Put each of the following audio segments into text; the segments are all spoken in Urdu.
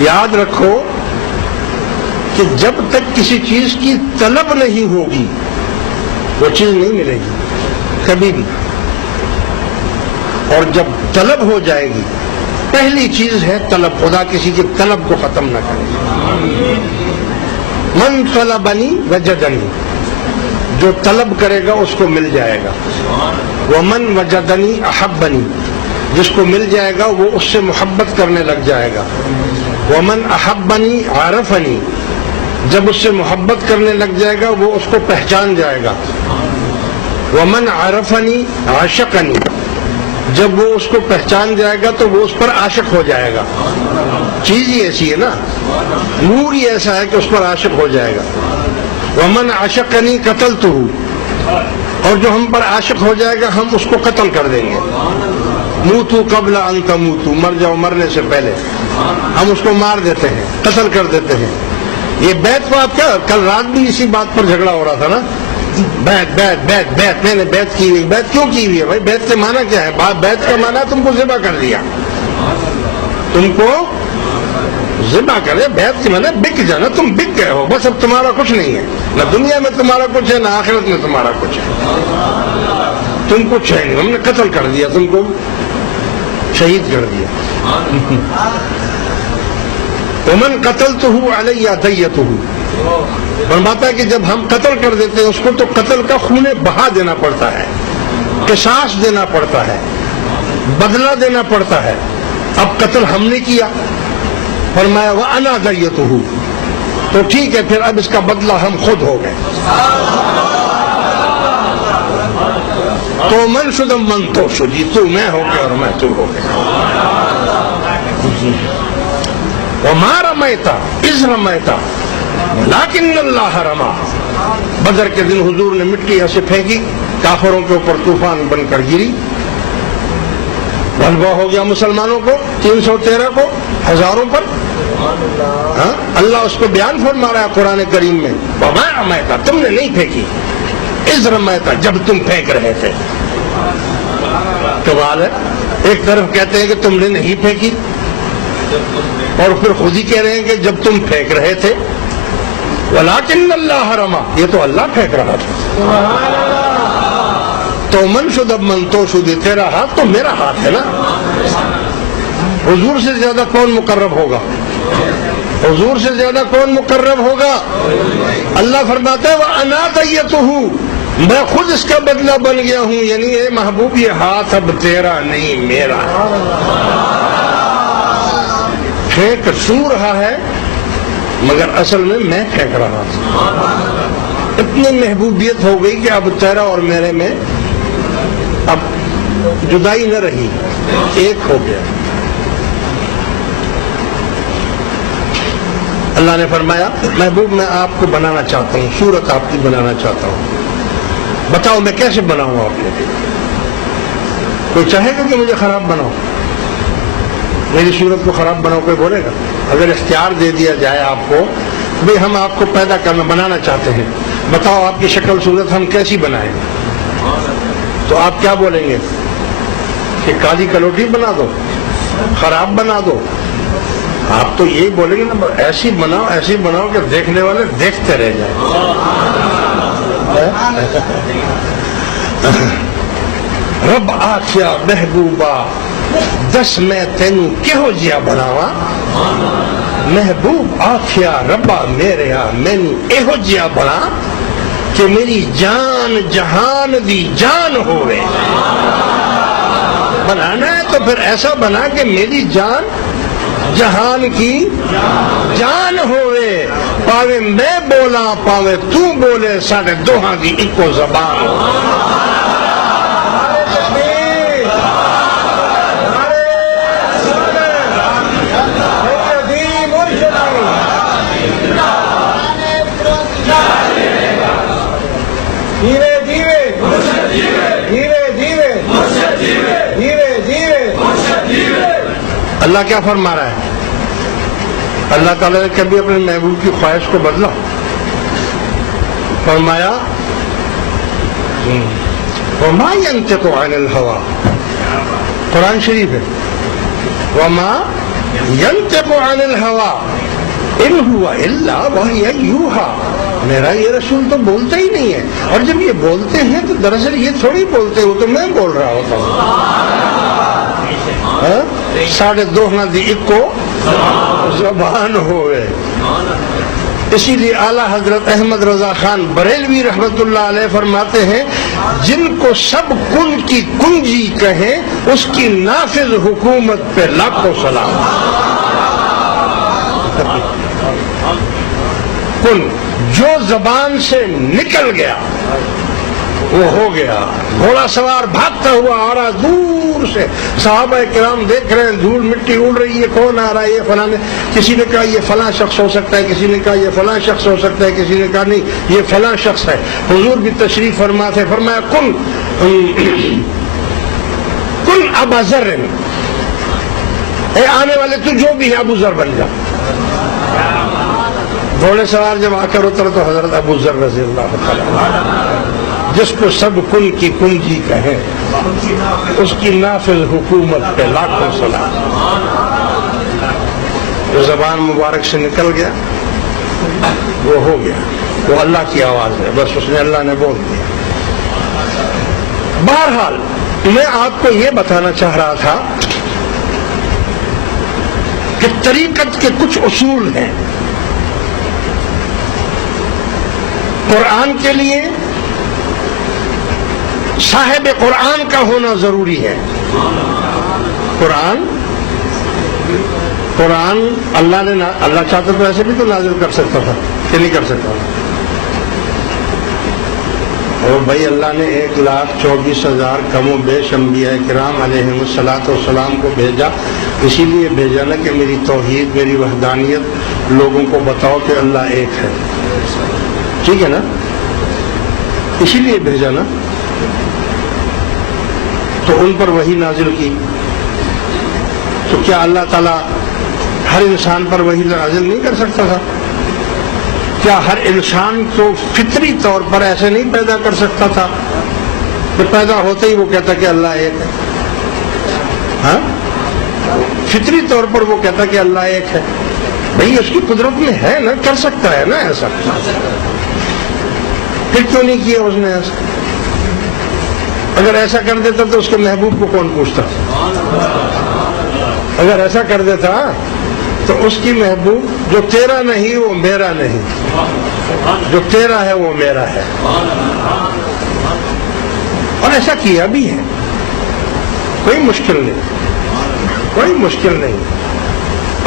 یاد رکھو کہ جب تک کسی چیز کی طلب نہیں ہوگی وہ چیز نہیں ملے گی کبھی بھی، اور جب طلب ہو جائے گی، پہلی چیز ہے طلب، خدا کسی کی طلب کو ختم نہ کرے. من طلبنی وجدنی، جو طلب کرے گا اس کو مل جائے گا. ومن وجدنی احبنی، جس کو مل جائے گا وہ اس سے محبت کرنے لگ جائے گا. ومن احبنی عرفنی، جب اس سے محبت کرنے لگ جائے گا وہ اس کو پہچان جائے گا. ومن عرفنی عاشقنی، جب وہ اس کو پہچان جائے گا تو وہ اس پر عاشق ہو جائے گا. چیز ہی ایسی ہے نا، نور ہی ایسا ہے کہ اس پر عاشق ہو جائے گا. ومن عاشقنی قتلتہ، اور جو ہم پر عاشق ہو جائے گا ہم اس کو قتل کر دیں گے. موتو قبل ان تموتو، مر جاؤ مرنے سے پہلے، ہم اس کو مار دیتے ہیں، قتل کر دیتے ہیں. یہ بیعت کو آپ کیا، کل رات بھی اسی بات پر جھگڑا ہو رہا تھا نا، بیعت بیعت بیعت بیعت، میں نے بیعت کی ہوئی. بیعت کیوں کی ہوئی ہے بھائی؟ بیعت کے معنی کیا ہے؟ بیعت کا معنی تم کو ذبح کر دیا، تم کو ذبح کرے. بیعت کے معنی بک جانا، تم بک گئے ہو بس، اب تمہارا کچھ نہیں ہے، نہ دنیا میں تمہارا کچھ ہے نہ آخرت میں تمہارا کچھ ہے، تم کچھ ہے نہیں، ہم نے قتل کر دیا، تم کو شہید کر دیا. ومن قتلتہ علی دیتہ، فرماتا ہے کہ جب ہم قتل کر دیتے ہیں اس کو تو قتل کا خون بہا دینا پڑتا ہے، قصاص دینا پڑتا ہے، بدلہ دینا پڑتا ہے. اب قتل ہم نے کیا، فرمایا وَأَنَا دَيَّتُهُ، تو ٹھیک ہے پھر اب اس کا بدلہ ہم خود ہو گئے. تو من شدم من تو شدی، تو میں ہو گیا اور میں تو ہو گیا. وَمَا رَمَيْتَ إِذْ رَمَيْتَ وَلَكِنَّ اللَّهَ رَمَى، بدر کے دن حضور نے مٹی ایسے پھینکی، کافروں کے اوپر طوفان بن کر گری، غلبہ ہو گیا مسلمانوں کو، 313 کو، ہزاروں پر. اللہ اس کو بیان فرما رہا ہے قرآن کریم میں، وَمَا رَمَيْتَ، تم نے نہیں پھینکی، إِذْ رَمَيْتَ، جب تم پھینک رہے تھے. کمال ہے، ایک طرف کہتے ہیں کہ تم نے نہیں پھینکی، اور پھر خود ہی کہہ رہے ہیں کہ جب تم پھینک رہے تھے. وَلَكِنَّ اللَّهَ رَمَى، یہ تو اللہ پھینک رہا تھا. تو من شد اب من تو شد، تیرا ہاتھ تو میرا ہاتھ ہے نا. حضور سے زیادہ کون مقرب ہوگا؟ حضور سے زیادہ کون مقرب ہوگا؟ اللہ فرماتا ہے وَأَنَا دَيَّتُهُ، میں خود اس کا بدلہ بن گیا ہوں. یعنی اے محبوب یہ ہاتھ اب تیرا نہیں میرا. پھینک سو رہا ہے مگر اصل میں پھینک رہا تھا. اتنی محبوبیت ہو گئی کہ اب تیرا اور میرے میں اب جدائی نہ رہی، ایک ہو گیا. اللہ نے فرمایا محبوب میں آپ کو بنانا چاہتا ہوں، صورت آپ کی بنانا چاہتا ہوں، بتاؤ میں کیسے بناؤں آپ نے؟ کوئی چاہے گا کہ مجھے خراب بناؤ، میری صورت کو خراب بناؤ؟ کوئی بولے گا؟ اگر اختیار دے دیا جائے آپ کو، بھئی ہم آپ کو پیدا کرنا بنانا چاہتے ہیں، بتاؤ آپ کی شکل صورت ہم کیسی بنائیں، تو آپ کیا بولیں گے؟ کہ کالی کلوٹی بنا دو، خراب بنا دو؟ آپ تو یہی بولیں گے نا، ایسی بناؤ کہ دیکھنے والے دیکھتے رہ جائیں. رب آخیا محبوبہ دس میں تینوں کہو جیا بناوا، محبوب آخیا ربا میرے مینوں ایہو جیا بنا کہ میری جان جہان دی جان ہوئے. بنانا ہے تو پھر ایسا بنا کہ میری جان جہان کی جان ہوئے، پاوے میں بولا پاوے تو بولے، ساڑھے دوہاں دی ایکو زبان. اللہ کیا فرما رہا ہے؟ اللہ تعالیٰ نے کبھی اپنے محبوب کی خواہش کو بدلا؟ فرمایا وما ينطق عن الهوى، قرآن شریف ہے، وما ینطق عن الہوا ان ہوا الا وحی یوحی، میرا یہ رسول تو بولتا ہی نہیں ہے، اور جب یہ بولتے ہیں تو دراصل یہ تھوڑی بولتے ہو، تو میں بول رہا ہوتا ہوں۔ 2.5 دی اکو زبان ہوئے۔ اسی لیے اعلیٰ حضرت احمد رضا خان بریلوی رحمت اللہ علیہ فرماتے ہیں جن کو سب کن کی کنجی کہیں اس کی نافذ حکومت پہ لاکھوں سلام۔ کن جو زبان سے نکل گیا وہ ہو گیا۔ گھوڑا سوار بھاگتا ہوا آ رہا دور سے، صحابہ کرام دیکھ رہے ہیں دھول مٹی اڑ رہی ہے، کون آ رہا ہے؟ یہ فلاں، کسی نے کہا یہ فلاں شخص ہو سکتا ہے، کسی نے کہا یہ فلاں شخص ہو سکتا ہے، کسی نے کہا نہیں یہ فلاں شخص ہے۔ حضور بھی تشریف فرما تھے، فرمایا کن ابا ذر، اے آنے والے تو جو بھی ہے ابو ذر بن جا۔ گھوڑے سوار جب آ کر اتر تو حضرت ابو ذر رضی اللہ تعالیٰ، جس کو سب کن کی کنجی کہیں اس کی نافذ حکومت پہ لاکھوں سلام۔ جو زبان مبارک سے نکل گیا وہ ہو گیا، وہ اللہ کی آواز ہے، بس اس نے اللہ نے بول دیا۔ بہرحال میں آپ کو یہ بتانا چاہ رہا تھا کہ طریقت کے کچھ اصول ہیں۔ قرآن کے لیے صاحب قرآن کا ہونا ضروری ہے۔ قرآن اللہ چاہتا تو ایسے بھی تو نازل کر سکتا تھا کہ نہیں کر سکتا؟ اور بھائی اللہ نے 1,24,000 کم و بیش انبیاء کرام علیہم الصلاۃ والسلام کو بھیجا، اسی لیے بھیجا نا کہ میری توحید، میری وحدانیت لوگوں کو بتاؤ کہ اللہ ایک ہے، ٹھیک ہے نا؟ اسی لیے بھیجا نا۔ تو ان پر وحی نازل کی، تو کیا اللہ تعالیٰ ہر انسان پر وحی نازل نہیں کر سکتا تھا؟ کیا ہر انسان کو فطری طور پر ایسے نہیں پیدا کر سکتا تھا کہ پیدا ہوتے ہی وہ کہتا کہ اللہ ایک ہے؟ ہاں، فطری طور پر وہ کہتا کہ اللہ ایک ہے۔ بھئی اس کی قدرت میں ہے نا، کر سکتا ہے نا ایسا، پھر کیوں نہیں کیا اس نے ایسا؟ اگر ایسا کر دیتا تو اس کے محبوب کو کون پوچھتا؟ اگر ایسا کر دیتا تو اس کی محبوب جو تیرا نہیں وہ میرا نہیں، جو تیرا ہے وہ میرا ہے، اور ایسا کیا بھی ہے۔ کوئی مشکل نہیں، کوئی مشکل نہیں۔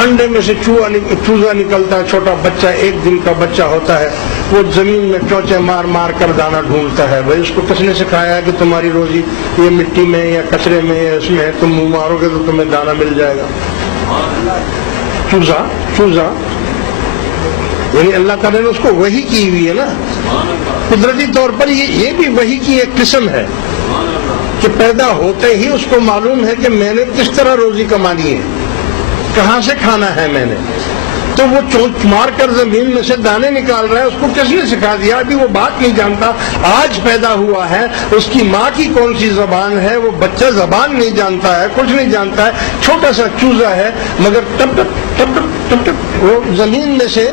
انڈے میں سے چوزا نکلتا ہے، چھوٹا بچہ 1 دن کا بچہ ہوتا ہے، وہ زمین میں چونچے مار مار کر دانا ڈھونڈتا ہے۔ بھائی اس کو کس نے سکھایا ہے کہ تمہاری روزی یہ مٹی میں یا کچرے میں یا اس میں ہے، تم منہ مارو گے تو تمہیں دانا مل جائے گا؟ چوزا یعنی اللہ تعالیٰ نے اس کو وحی کی ہوئی ہے نا، قدرتی طور پر یہ بھی وحی کی ایک قسم ہے کہ پیدا ہوتے ہی اس کو معلوم ہے کہ میں نے کس طرح روزی کمانی ہے، کہاں سے کھانا ہے میں نے، تو وہ چونچ مار کر زمین میں سے دانے نکال رہا ہے۔ اس کو کس نے سکھا دیا؟ ابھی وہ بات نہیں جانتا، آج پیدا ہوا ہے، اس کی ماں کی کون سی زبان ہے وہ بچہ زبان نہیں جانتا ہے، کچھ نہیں جانتا ہے، چھوٹا سا چوزا ہے، مگر ٹپ ٹپ ٹپ ٹپ ٹپ ٹپ وہ زمین میں سے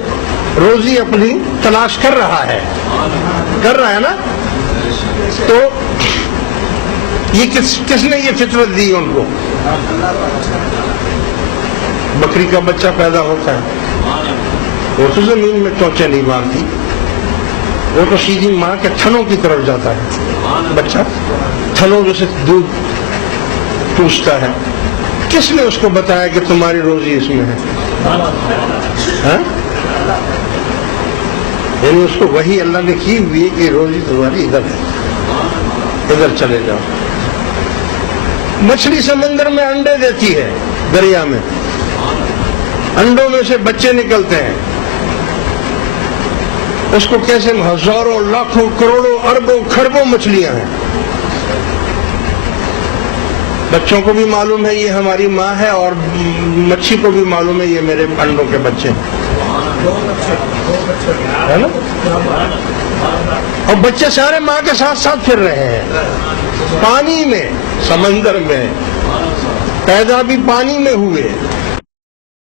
روزی اپنی تلاش کر رہا ہے نا۔ تو یہ کس نے یہ فطرت دی ان کو؟ بکری کا بچہ پیدا ہوتا ہے، وہ تو زمین میں چونچے نہیں مارتی، وہ تو سیدھی ماں کے تھنوں کی طرف جاتا ہے، بچہ تھنوں میں سے دودھ چوستا ہے۔ کس نے اس کو بتایا کہ تمہاری روزی اس میں ہے؟ ہاں؟ یعنی اس کو وہی اللہ نے کی ہوئی کہ روزی تمہاری ادھر ہے، ادھر چلے جاؤ۔ مچھلی سمندر میں انڈے دیتی ہے، دریا میں انڈوں میں سے بچے نکلتے ہیں، اس کو کیسے ہزاروں لاکھوں کروڑوں اربوں کھربوں مچھلیاں ہیں، بچوں کو بھی معلوم ہے یہ ہماری ماں ہے، اور مچھلی کو بھی معلوم ہے یہ میرے انڈوں کے بچے ہیں، ہے نا؟ اور بچے سارے ماں کے ساتھ ساتھ پھر رہے ہیں، پانی میں، سمندر میں، پیدا بھی پانی میں ہوئے،